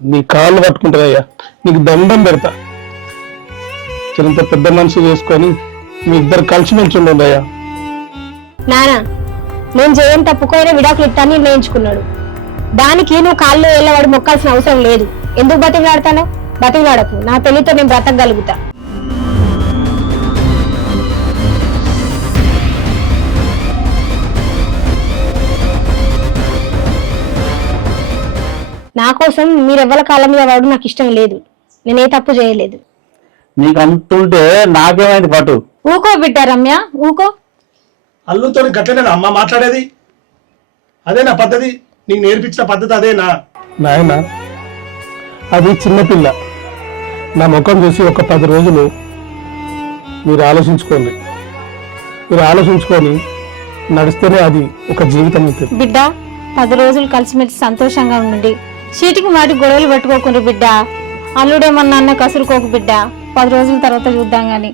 నీ కాళ్ళు పట్టుకుంటారయ్యా, నీకు దండం పెడతా. చిరంత పెద్ద మనిషి చేసుకొని మీ ఇద్దరు కలిసిమెలిసి ఉండండి అయ్యా. నానా నేను చేయని తప్పుకోయినా విడాకులు ఇస్తాను నిర్ణయించుకున్నాడు. దానికి నువ్వు కాళ్ళు వెళ్ళవాడు మొక్కాల్సిన అవసరం లేదు. ఎందుకు బతికిలాడతాను? బతికిలాడకు. నా పెళ్లితో నేను బ్రతకగలుగుతా. నా కోసం మీరెవ్వల కాళ్ళ మీద వాడు నాకు ఇష్టం లేదు. నేనే తప్పు చేయలేదు. నీకు అంతుంటే నాకేమైంది పట్టు. ఊకో బిడ్డ రమ్య, ఊకో. అల్లుతో గట్లనే అమ్మ మాట్లాడేది? అదేనా పద్ధతి? నీకు నేర్పించిన పద్ధతి అదేనా? నాయన అది చిన్నపిల్ల. నా ముఖం చూసి ఒక 10 రోజులు మీరు ఆలోచించుకోండి. మీరు ఆలోచించుకొని నడిస్తేనే అది ఒక జీవితం అవుతుంది. బిడ్డ 10 రోజులు కలిసిమెలిసి సంతోషంగా ఉండండి. చీటికి మాటి గొడవలు పెట్టుకోకుండా బిడ్డ. అల్లుడేమన్నా అన్న కసురుకోకు బిడ్డ. 10 రోజుల తర్వాత చూద్దాం గాని.